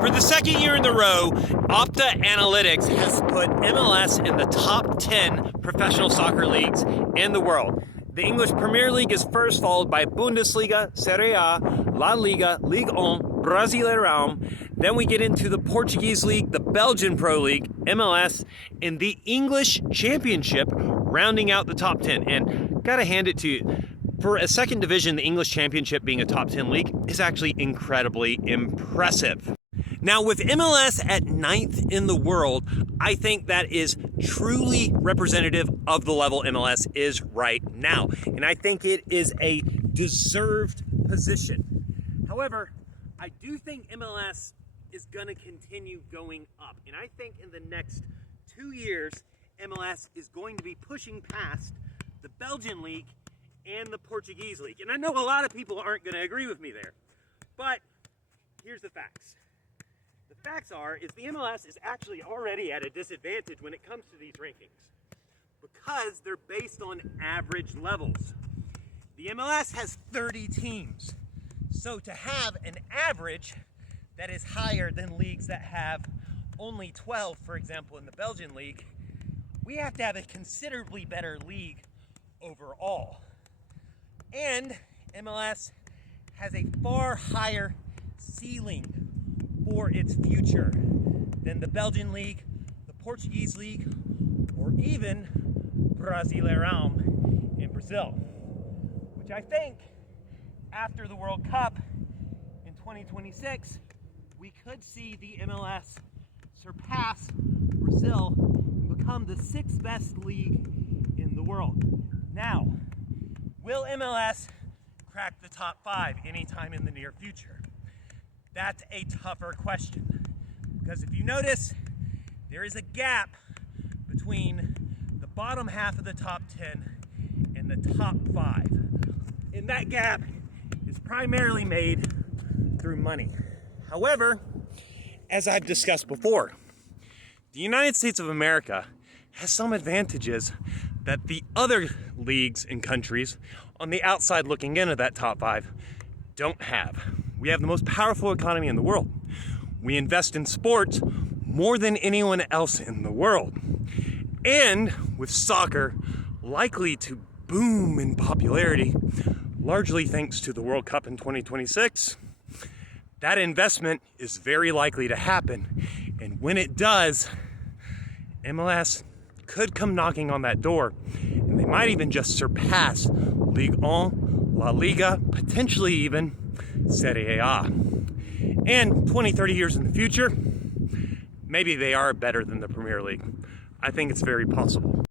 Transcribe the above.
For the second year in a row, Opta Analytics has put MLS in the top 10 professional soccer leagues in the world. The English Premier League is first, followed by Bundesliga, Serie A, La Liga, Ligue 1, Brasileirão. Then we get into the Portuguese League, the Belgian Pro League, MLS, and the English Championship, rounding out the top 10. And gotta hand it to you, for a second division, the English Championship being a top 10 league is actually incredibly impressive. Now, with MLS at 9th in the world, I think that is truly representative of the level MLS is right now. And I think it is a deserved position. However, I do think MLS is going to continue going up. And I think in the next 2 years, MLS is going to be pushing past the Belgian League and the Portuguese League. And I know a lot of people aren't going to agree with me there. But here's the facts. The facts are, the MLS is actually already at a disadvantage when it comes to these rankings because they're based on average levels. The MLS has 30 teams. So to have an average that is higher than leagues that have only 12, for example, in the Belgian League, we have to have a considerably better league overall. And MLS has a far higher ceiling for its future than the Belgian League, the Portuguese League, or even Brasileirão in Brazil, which I think after the World Cup in 2026, we could see the MLS surpass Brazil and become the 6th best league in the world. Now, will MLS crack the top 5 anytime in the near future? That's a tougher question, because if you notice, there is a gap between the bottom half of the top 10 and the top 5. And that gap is primarily made through money. However, as I've discussed before, the United States of America has some advantages that the other leagues and countries on the outside looking into that top 5 don't have. We have the most powerful economy in the world. We invest in sports more than anyone else in the world. And with soccer likely to boom in popularity, largely thanks to the World Cup in 2026, that investment is very likely to happen. And when it does, MLS could come knocking on that door, and they might even just surpass Ligue 1, La Liga, potentially even Serie A. And 20, 30 years in the future, maybe they are better than the Premier League. I think it's very possible.